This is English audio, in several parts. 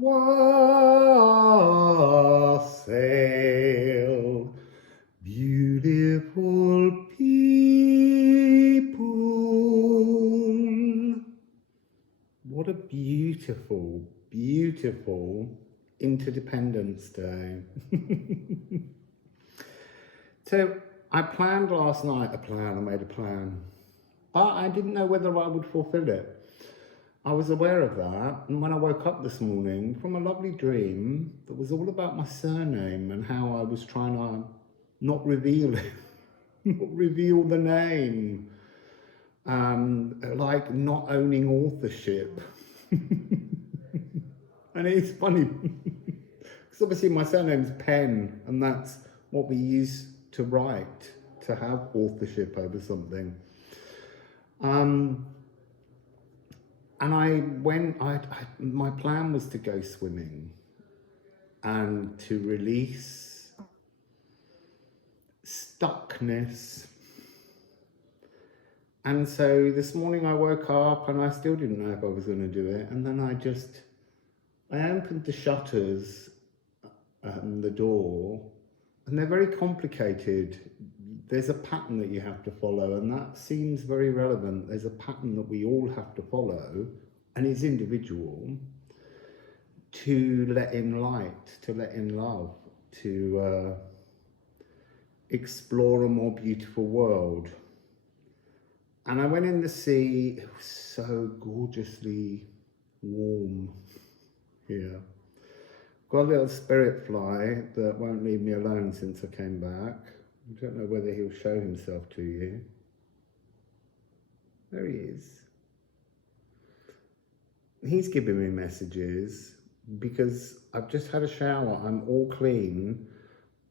Wassail beautiful people. What a beautiful, beautiful Interdependence Day. So I planned last night I made a plan, but I didn't know whether I would fulfill it. I was aware of that, and when I woke up this morning from a lovely dream that was all about my surname and how I was trying to not reveal it, not reveal the name, like not owning authorship. And it's funny, because obviously my surname's Penn, and that's what we use to write, to have authorship over something. And my plan was to go swimming and to release stuckness. And so this morning I woke up and I still didn't know if I was going to do it. And then I opened the shutters and the door, and they're very complicated. There's a pattern that you have to follow, and that seems very relevant. There's a pattern that we all have to follow, and it's individual, to let in light, to let in love, to explore a more beautiful world. And I went in the sea. It was so gorgeously warm here. Got a little spirit fly that won't leave me alone since I came back. I don't know whether he'll show himself to you. There he is. He's giving me messages because I've just had a shower, I'm all clean.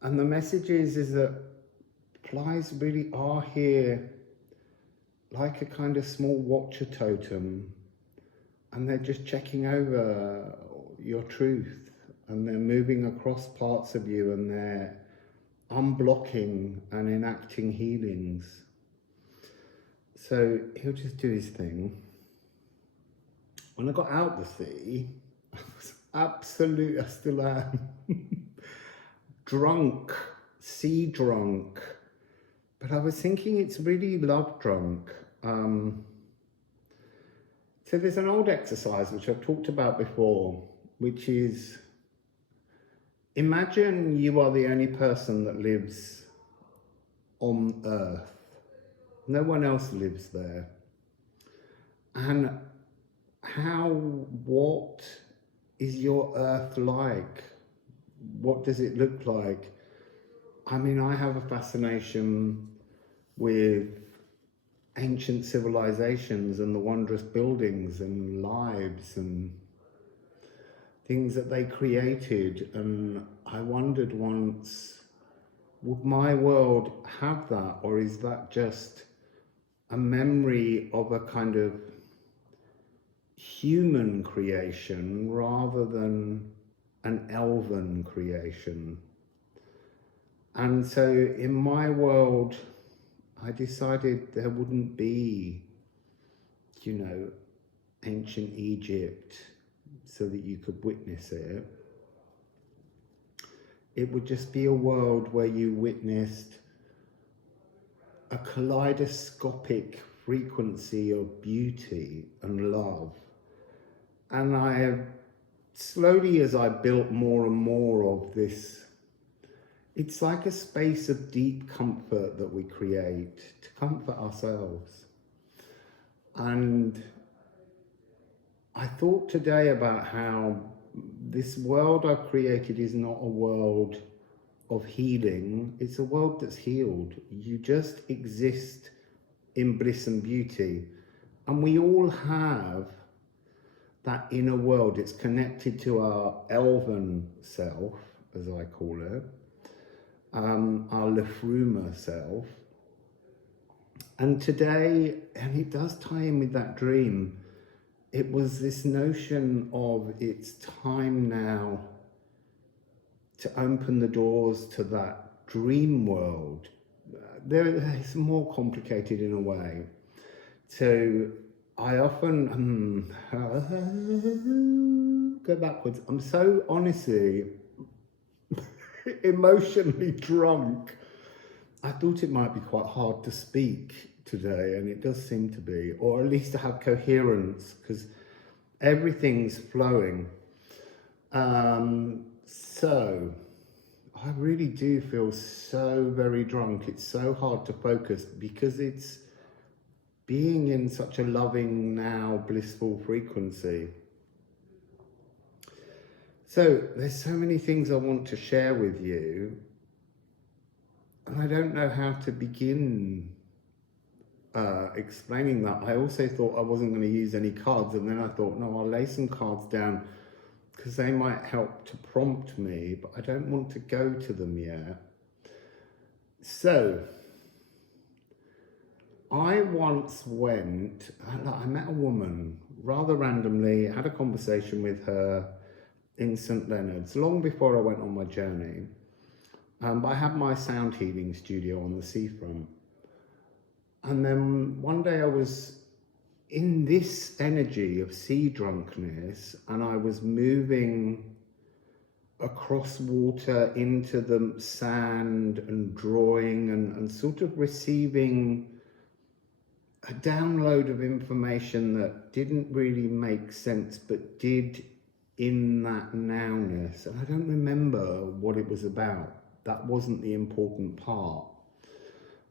And the message is that flies really are here like a kind of small watcher totem, and they're just checking over your truth, and they're moving across parts of you, and they're unblocking and enacting healings. So he'll just do his thing. When I got out the sea, I was I still am, drunk, sea drunk. But I was thinking it's really love drunk. So there's an old exercise which I've talked about before, which is, imagine you are the only person that lives on Earth. No one else lives there. And what is your Earth like? What does it look like? I mean, I have a fascination with ancient civilizations and the wondrous buildings and lives and things that they created. And I wondered once, would my world have that, or is that just a memory of a kind of human creation rather than an elven creation? And so in my world, I decided there wouldn't be, ancient Egypt so that you could witness it. It would just be a world where you witnessed a kaleidoscopic frequency of beauty and love. And I slowly, as I built more and more of this, it's like a space of deep comfort that we create to comfort ourselves. And I thought today about how this world I've created is not a world of healing, it's a world that's healed. You just exist in bliss and beauty. And we all have that inner world. It's connected to our elven self, as I call it. Our Liffruma self. And today, and it does tie in with that dream, it was this notion of it's time now to open the doors to that dream world. It's more complicated in a way. So I often, go backwards. I'm so honestly emotionally drunk. I thought it might be quite hard to speak today, and it does seem to be, or at least to have coherence, because everything's flowing. So I really do feel so very drunk. It's so hard to focus because it's being in such a loving, now blissful frequency. So there's so many things I want to share with you, and I don't know how to begin explaining that. I also thought I wasn't going to use any cards, and then I thought, no, I'll lay some cards down because they might help to prompt me, but I don't want to go to them yet. So I once I met a woman rather randomly, had a conversation with her in St. Leonard's long before I went on my journey. But I had my sound healing studio on the seafront. And then one day I was in this energy of sea drunkenness, and I was moving across water into the sand and drawing and sort of receiving a download of information that didn't really make sense, but did in that nowness. And I don't remember what it was about. That wasn't the important part.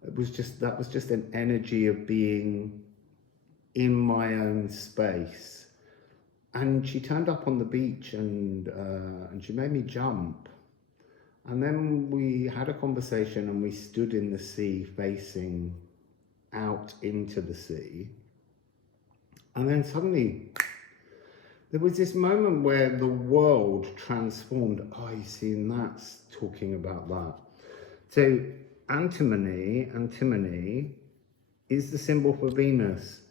That was just an energy of being in my own space. And she turned up on the beach and she made me jump. And then we had a conversation and we stood in the sea facing out into the sea. And then suddenly there was this moment where the world transformed. Oh, you see, and that's talking about that. So antimony is the symbol for Venus,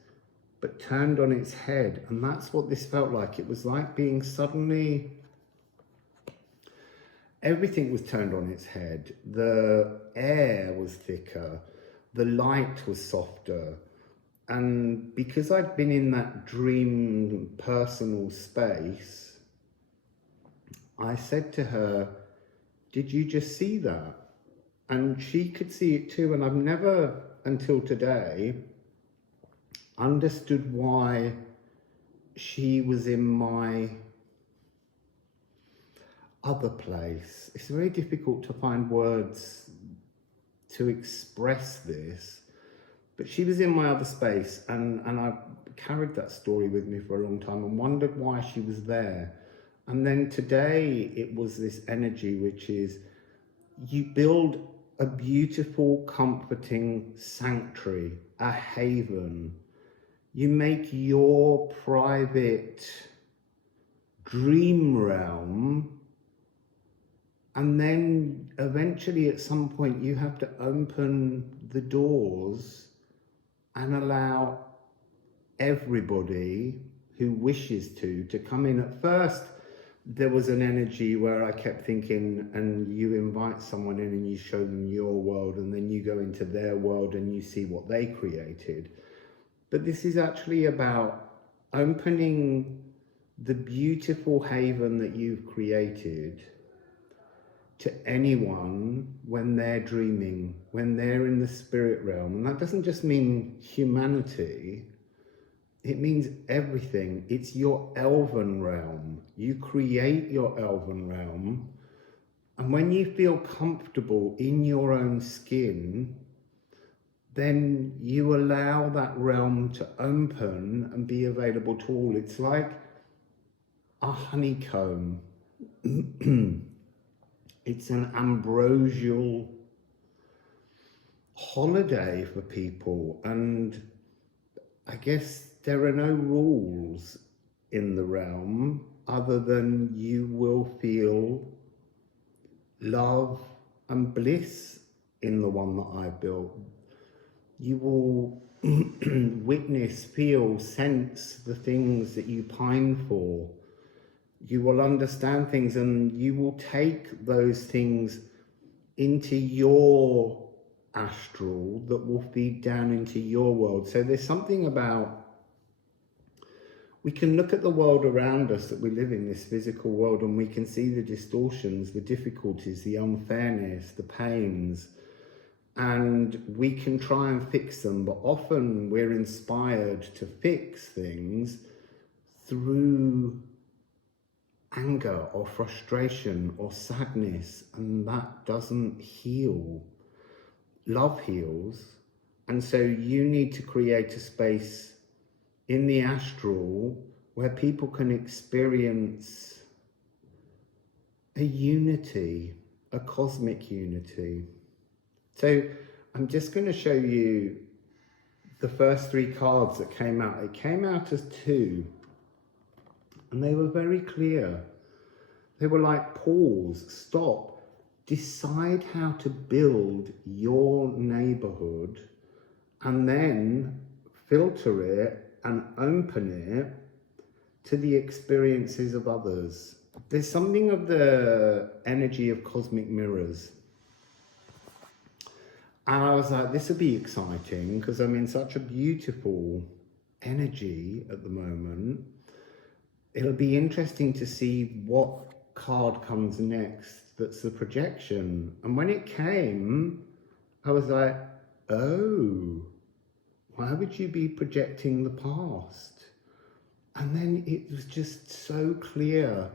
but turned on its head. And that's what this felt like. It was like being suddenly, everything was turned on its head. The air was thicker, the light was softer. And because I'd been in that dream personal space, I said to her, did you just see that? And she could see it too. And I've never, until today, understood why she was in my other place. It's very difficult to find words to express this. But she was in my other space, and I carried that story with me for a long time and wondered why she was there. And then today it was this energy, which is you build a beautiful, comforting sanctuary, a haven. You make your private dream realm, and then eventually at some point you have to open the doors and allow everybody who wishes to come in. At first, there was an energy where I kept thinking, and you invite someone in and you show them your world, and then you go into their world and you see what they created. But this is actually about opening the beautiful haven that you've created to anyone when they're dreaming, when they're in the spirit realm. And that doesn't just mean humanity, it means everything. It's your elven realm. You create your elven realm. And when you feel comfortable in your own skin, then you allow that realm to open and be available to all. It's like a honeycomb. It's an ambrosial holiday for people, and I guess there are no rules in the realm other than you will feel love and bliss in the one that I've built. You will witness, feel, sense the things that you pine for. You will understand things, and you will take those things into your astral that will feed down into your world. So there's something about we can look at the world around us that we live in, this physical world, and we can see the distortions, the difficulties, the unfairness, the pains, and we can try and fix them, but often we're inspired to fix things through anger or frustration or sadness, and that doesn't heal. Love heals, and so you need to create a space in the astral where people can experience a unity, a cosmic unity. So I'm just going to show you the first 3 cards that came out. It came out as 2, and they were very clear. They were like, pause, stop, decide how to build your neighborhood, and then filter it and open it to the experiences of others. There's something of the energy of cosmic mirrors. And I was like, this would be exciting because I'm in such a beautiful energy at the moment. It'll be interesting to see what card comes next that's the projection. And when it came, I was like, oh, why would you be projecting the past? And then it was just so clear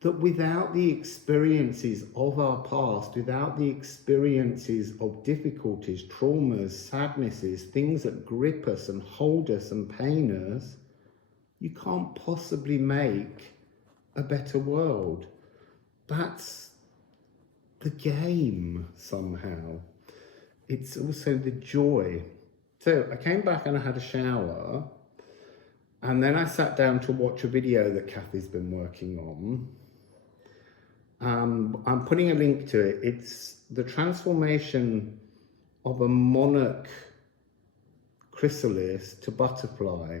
that without the experiences of our past, without the experiences of difficulties, traumas, sadnesses, things that grip us and hold us and pain us, you can't possibly make a better world. That's the game somehow. It's also the joy. So I came back and I had a shower, and then I sat down to watch a video that Kathy's been working on. I'm putting a link to it. It's the transformation of a monarch chrysalis to butterfly.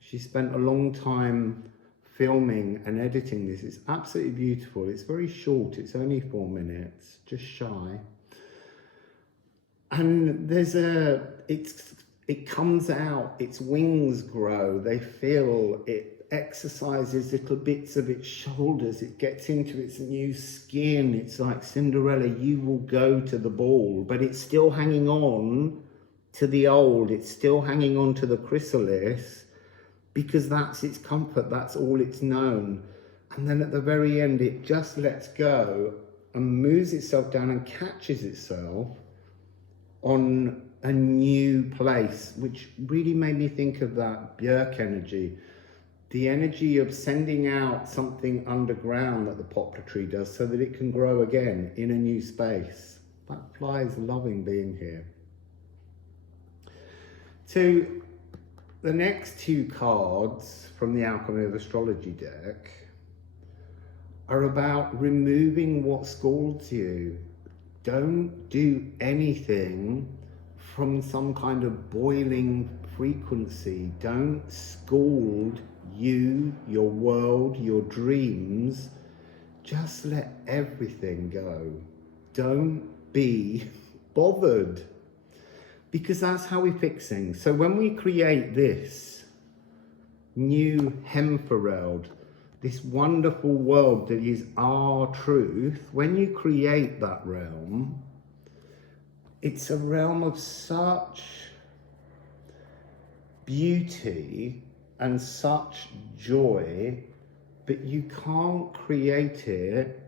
She spent a long time filming and editing this. It's absolutely beautiful. It's very short. It's only 4 minutes, just shy. And there's it comes out, its wings grow, they feel, it exercises little bits of its shoulders, it gets into its new skin. It's like Cinderella, you will go to the ball, but it's still hanging on to the old, it's still hanging on to the chrysalis, because that's its comfort, that's all it's known. And then at the very end, it just lets go and moves itself down and catches itself on a new place, which really made me think of that Björk energy, the energy of sending out something underground that the poplar tree does so that it can grow again in a new space. That fly is loving being here. So the next 2 cards from the Alchemy of Astrology deck are about removing what scalds you. Don't do anything from some kind of boiling frequency. Don't scald you, your world, your dreams. Just let everything go. Don't be bothered, because that's how we fix things. So when we create this new Hemfereld, this wonderful world that is our truth, when you create that realm, it's a realm of such beauty and such joy, but you can't create it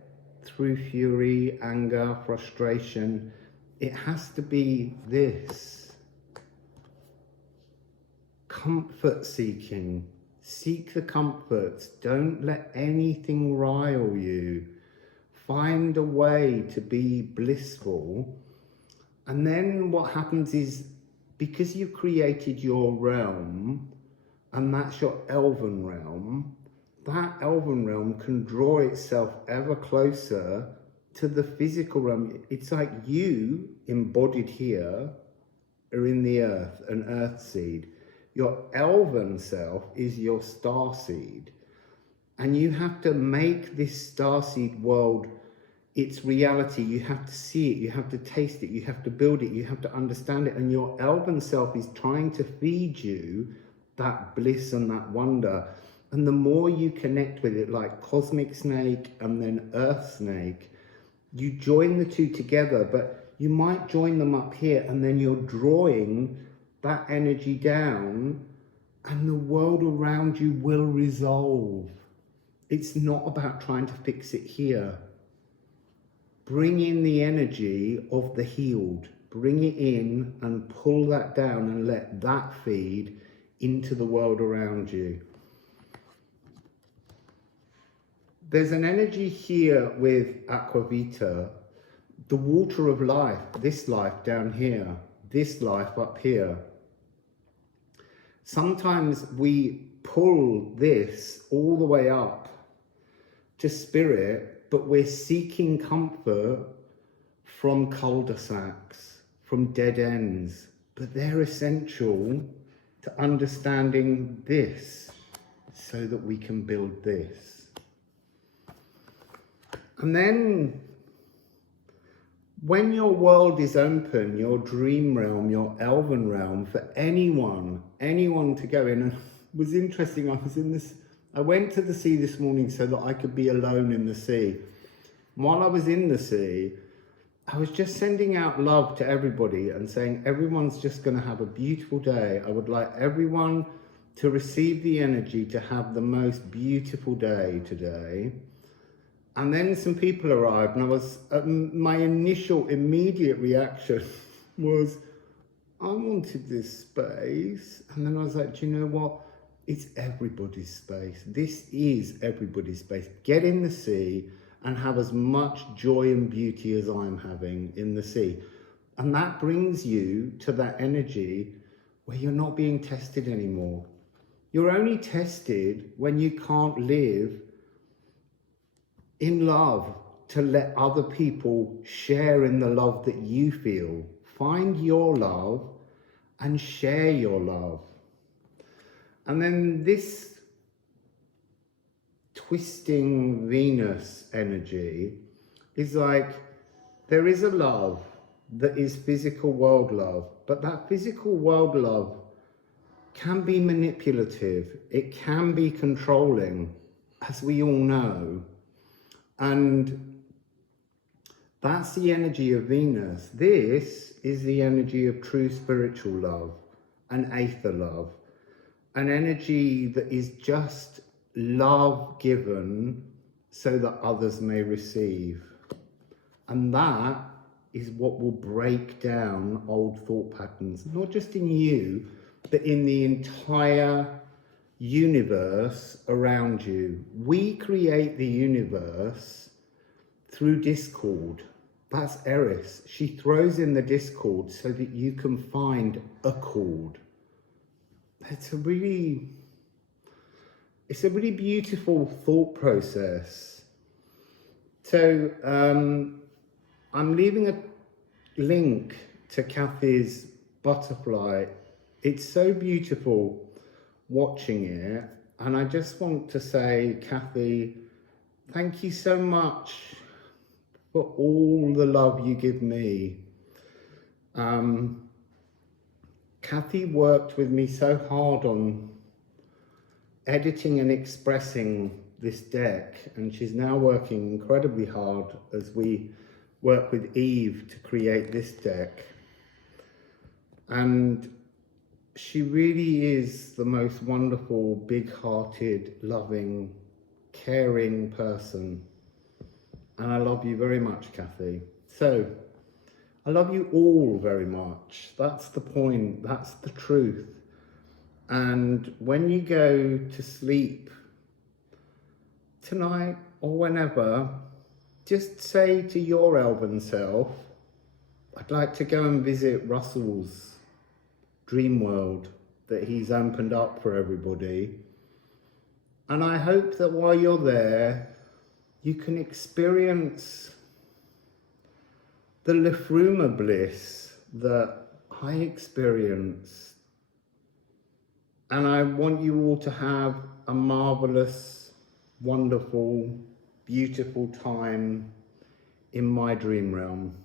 through fury, anger, frustration. It has to be this comfort seeking. Seek the comforts. Don't let anything rile you. Find a way to be blissful. And then what happens is, because you've created your realm, and that's your elven realm, that elven realm can draw itself ever closer to the physical realm. It's like you, embodied here, are in the earth, an earth seed. Your elven self is your star seed. And you have to make this starseed world its reality. You have to see it, you have to taste it, you have to build it, you have to understand it. And your elven self is trying to feed you that bliss and that wonder. And the more you connect with it, like cosmic snake and then earth snake, you join the two together, but you might join them up here and then you're drawing that energy down and the world around you will resolve. It's not about trying to fix it here. Bring in the energy of the healed. Bring it in and pull that down and let that feed into the world around you. There's an energy here with Aquavita, the water of life, this life down here, this life up here. Sometimes we pull this all the way up to spirit, but we're seeking comfort from cul-de-sacs, from dead ends, but they're essential to understanding this so that we can build this. And then when your world is open, your dream realm, your elven realm, for anyone to go in, and it was interesting, I went to the sea this morning so that I could be alone in the sea. While I was in the sea, I was just sending out love to everybody and saying, everyone's just going to have a beautiful day. I would like everyone to receive the energy to have the most beautiful day today. And then some people arrived and my initial immediate reaction was, I wanted this space. And then I was like, do you know what? It's everybody's space. This is everybody's space. Get in the sea and have as much joy and beauty as I'm having in the sea. And that brings you to that energy where you're not being tested anymore. You're only tested when you can't live in love to let other people share in the love that you feel. Find your love and share your love. And then this twisting Venus energy is like, there is a love that is physical world love, but that physical world love can be manipulative. It can be controlling, as we all know. And that's the energy of Venus. This is the energy of true spiritual love and aether love. An energy that is just love given so that others may receive. And that is what will break down old thought patterns, not just in you, but in the entire universe around you. We create the universe through discord. That's Eris. She throws in the discord so that you can find a chord. It's a really beautiful thought process. So I'm leaving a link to Kathy's butterfly. It's so beautiful watching it, and I just want to say, Kathy, thank you so much for all the love you give me. Kathy worked with me so hard on editing and expressing this deck, and she's now working incredibly hard as we work with Eve to create this deck. And she really is the most wonderful, big-hearted, loving, caring person. And I love you very much, Kathy. So, I love you all very much. That's the point. That's the truth. And when you go to sleep tonight or whenever, just say to your elven self, I'd like to go and visit Russell's dream world that he's opened up for everybody. And I hope that while you're there, you can experience the Liffruma bliss that I experienced. And I want you all to have a marvelous, wonderful, beautiful time in my dream realm.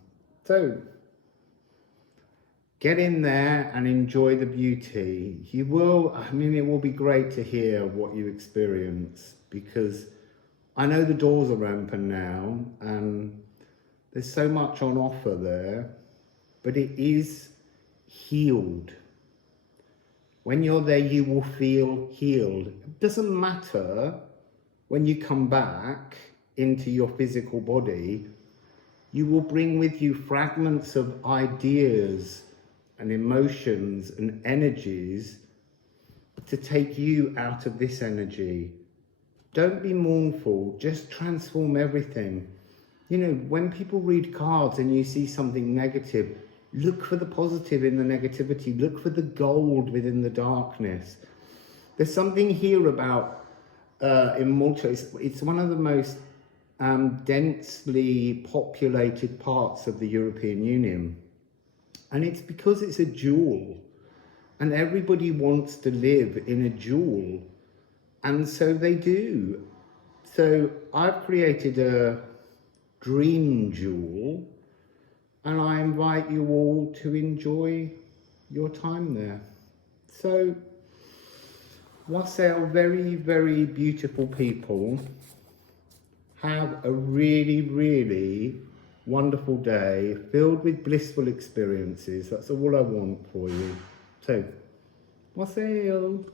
So, Get in there and enjoy the beauty. You will, I mean, it will be great to hear what you experience, because I know the doors are open now and there's so much on offer there, but it is healed. When you're there, you will feel healed. It doesn't matter when you come back into your physical body, you will bring with you fragments of ideas and emotions and energies to take you out of this energy. Don't be mournful, just transform everything. You know, when people read cards and you see something negative, look for the positive in the negativity. Look for the gold within the darkness. There's something here about in Malta. It's one of the most densely populated parts of the European Union. And it's because it's a jewel. And everybody wants to live in a jewel. And so they do. So I've created a dream jewel, and I invite you all to enjoy your time there. So, Wassail, very, very beautiful people. Have a really, really wonderful day filled with blissful experiences. That's all I want for you. So, Wassail.